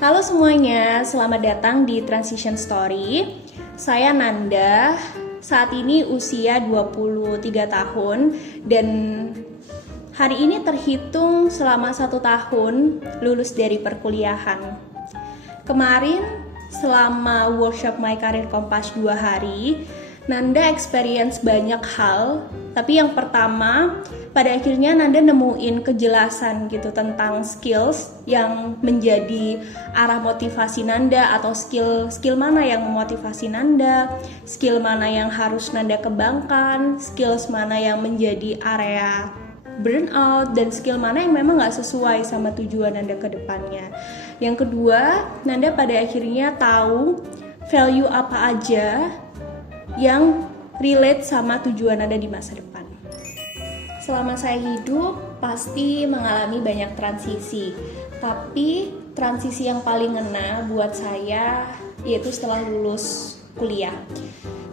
Halo semuanya, selamat datang di Transition Story. Saya Nanda, saat ini usia 23 tahun dan hari ini terhitung selama 1 tahun lulus dari perkuliahan. Kemarin selama workshop My Career Compass 2 hari, Nanda experience banyak hal, tapi yang pertama, pada akhirnya Nanda nemuin kejelasan gitu tentang skills yang menjadi arah motivasi Nanda atau skill mana yang memotivasi Nanda, skill mana yang harus Nanda kembangkan, skills mana yang menjadi area burnout, dan skill mana yang memang gak sesuai sama tujuan Nanda ke depannya. Yang kedua, Nanda pada akhirnya tahu value apa aja yang relate sama tujuan Nanda di masa depan. Selama saya hidup, pasti mengalami banyak transisi. Tapi transisi yang paling ngena buat saya yaitu setelah lulus kuliah.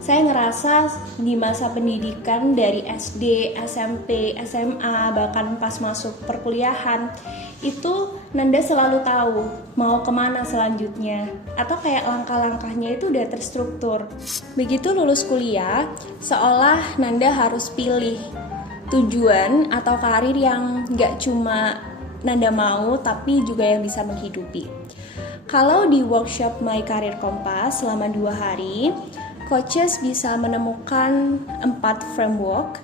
Saya ngerasa di masa pendidikan dari SD, SMP, SMA, bahkan pas masuk perkuliahan, itu Nanda selalu tahu mau kemana selanjutnya, atau kayak langkah-langkahnya itu udah terstruktur. Begitu lulus kuliah, seolah Nanda harus pilih tujuan atau karir yang gak cuma Nanda mau, tapi juga yang bisa menghidupi. Kalau di workshop My Career Compass selama 2 hari, coaches bisa menemukan 4 framework,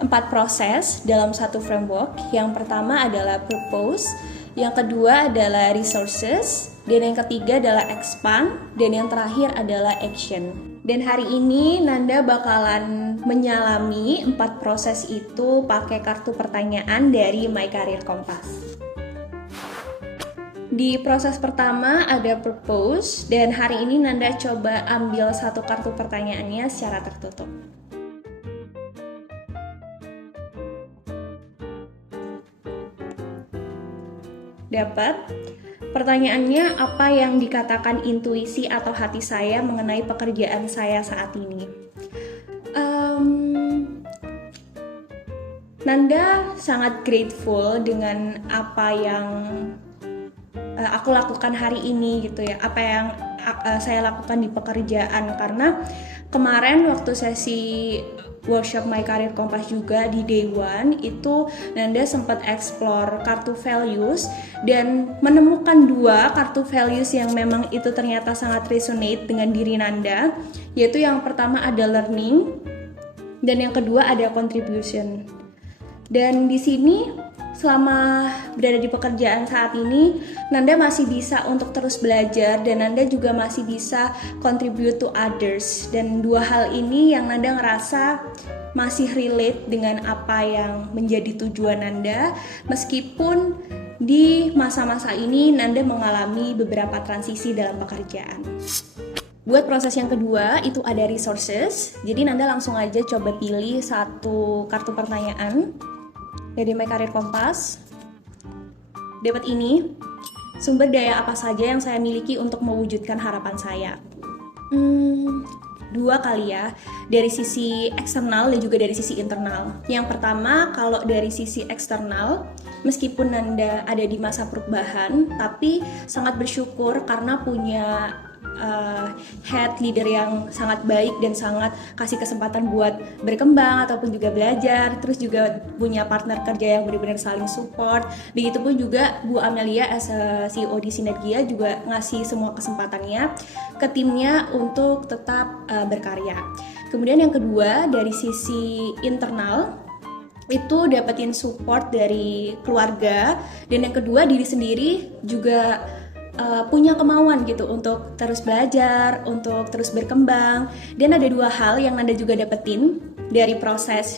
4 proses dalam satu framework. Yang pertama adalah purpose, yang kedua adalah resources, dan yang ketiga adalah expand, dan yang terakhir adalah action. Dan hari ini Nanda bakalan menyalami 4 proses itu pakai kartu pertanyaan dari My Career Compass. Di proses pertama ada purpose, dan hari ini Nanda coba ambil satu kartu pertanyaannya secara tertutup. Dapat? Pertanyaannya, apa yang dikatakan intuisi atau hati saya mengenai pekerjaan saya saat ini? Nanda sangat grateful dengan apa yang aku lakukan hari ini gitu ya, apa yang saya lakukan di pekerjaan, karena kemarin waktu sesi workshop My Career Compass juga di day 1 itu Nanda sempat explore kartu values dan menemukan 2 kartu values yang memang itu ternyata sangat resonate dengan diri Nanda, yaitu yang pertama ada learning dan yang kedua ada contribution. Dan di sini selama berada di pekerjaan saat ini, Nanda masih bisa untuk terus belajar dan Nanda juga masih bisa contribute to others. Dan 2 hal ini yang Nanda ngerasa masih relate dengan apa yang menjadi tujuan Nanda, meskipun di masa-masa ini Nanda mengalami beberapa transisi dalam pekerjaan. Buat proses yang kedua itu ada resources. Jadi Nanda langsung aja coba pilih satu kartu pertanyaan dari My Career Compass. Dapat ini, sumber daya apa saja yang saya miliki untuk mewujudkan harapan saya? 2 kali ya, dari sisi eksternal dan juga dari sisi internal. Yang pertama, kalau dari sisi eksternal, meskipun Nanda ada di masa perubahan, tapi sangat bersyukur karena punya head leader yang sangat baik dan sangat kasih kesempatan buat berkembang ataupun juga belajar, terus juga punya partner kerja yang benar-benar saling support. Begitupun juga Bu Amelia as a CEO di Sinergia juga ngasih semua kesempatannya ke timnya untuk tetap berkarya. Kemudian yang kedua dari sisi internal itu dapetin support dari keluarga, dan yang kedua diri sendiri juga punya kemauan gitu untuk terus belajar, untuk terus berkembang. Dan ada 2 hal yang Nanda juga dapetin dari proses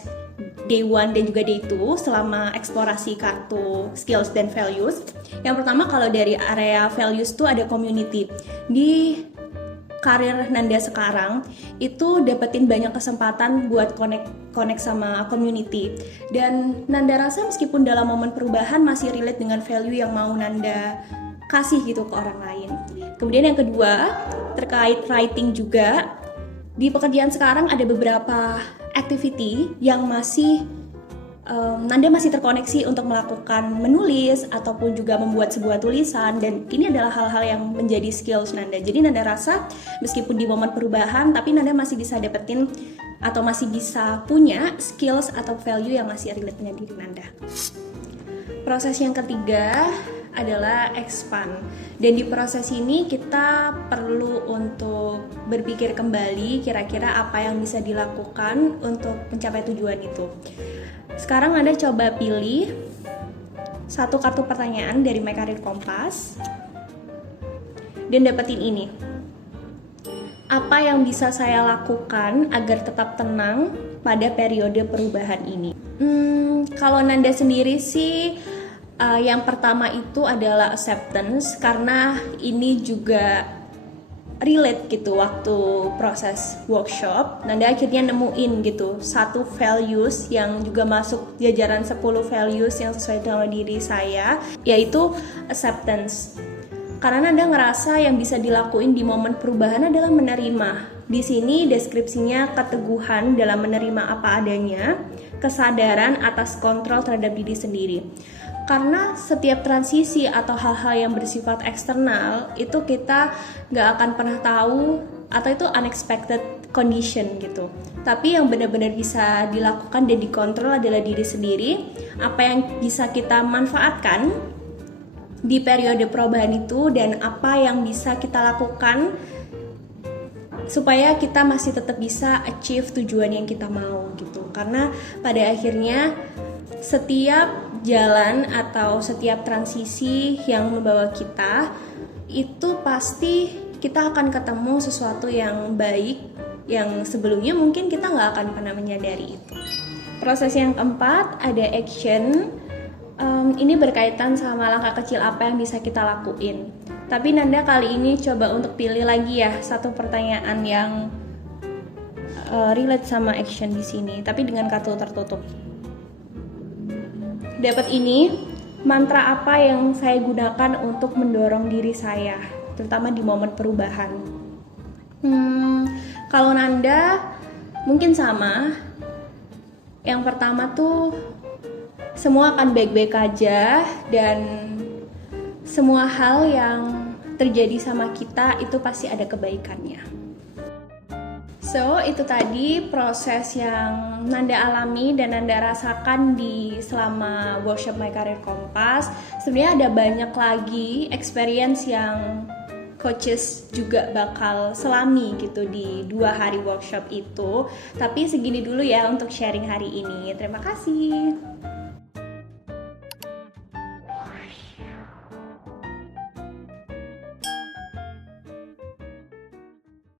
day 1 dan juga day 2 selama eksplorasi kartu skills dan values. Yang pertama, kalau dari area values tuh ada community. Di karir Nanda sekarang itu dapetin banyak kesempatan buat connect sama community, dan Nanda rasa meskipun dalam momen perubahan masih relate dengan value yang mau Nanda kasih gitu ke orang lain. Kemudian yang kedua terkait writing juga, di pekerjaan sekarang ada beberapa activity yang masih Nanda masih terkoneksi untuk melakukan menulis ataupun juga membuat sebuah tulisan, dan ini adalah hal-hal yang menjadi skills Nanda. Jadi Nanda rasa meskipun di momen perubahan, tapi Nanda masih bisa dapetin atau masih bisa punya skills atau value yang masih relate dengan diri Nanda. Proses yang ketiga adalah expand, dan di proses ini kita perlu untuk berpikir kembali kira-kira apa yang bisa dilakukan untuk mencapai tujuan itu. Sekarang Anda coba pilih satu kartu pertanyaan dari My Career Compass dan dapetin ini. Apa yang bisa saya lakukan agar tetap tenang pada periode perubahan ini? Kalau Nanda sendiri sih, yang pertama itu adalah acceptance, karena ini juga relate gitu waktu proses workshop. Nanda akhirnya nemuin gitu satu values yang juga masuk jajaran 10 values yang sesuai dengan diri saya, yaitu acceptance. Karena Nanda ngerasa yang bisa dilakuin di momen perubahan adalah menerima. Di sini deskripsinya keteguhan dalam menerima apa adanya, kesadaran atas kontrol terhadap diri sendiri. Karena setiap transisi atau hal-hal yang bersifat eksternal itu kita nggak akan pernah tahu, atau itu unexpected condition gitu. Tapi yang benar-benar bisa dilakukan dan dikontrol adalah diri sendiri. Apa yang bisa kita manfaatkan di periode perubahan itu, dan apa yang bisa kita lakukan supaya kita masih tetap bisa achieve tujuan yang kita mau gitu. Karena pada akhirnya setiap jalan atau setiap transisi yang membawa kita itu pasti kita akan ketemu sesuatu yang baik yang sebelumnya mungkin kita nggak akan pernah menyadari itu. Proses yang keempat ada action. Ini berkaitan sama langkah kecil apa yang bisa kita lakuin. Tapi Nanda kali ini coba untuk pilih lagi ya satu pertanyaan yang relate sama action di sini, tapi dengan kartu tertutup. Dapat ini, mantra apa yang saya gunakan untuk mendorong diri saya, terutama di momen perubahan. Kalau Nanda mungkin sama. Yang pertama tuh, semua akan baik-baik aja, dan semua hal yang terjadi sama kita itu pasti ada kebaikannya. So, itu tadi proses yang Nanda alami dan Nanda rasakan di selama workshop My Career Compass. Sebenarnya ada banyak lagi experience yang coaches juga bakal selami gitu di 2 hari workshop itu. Tapi segini dulu ya untuk sharing hari ini. Terima kasih.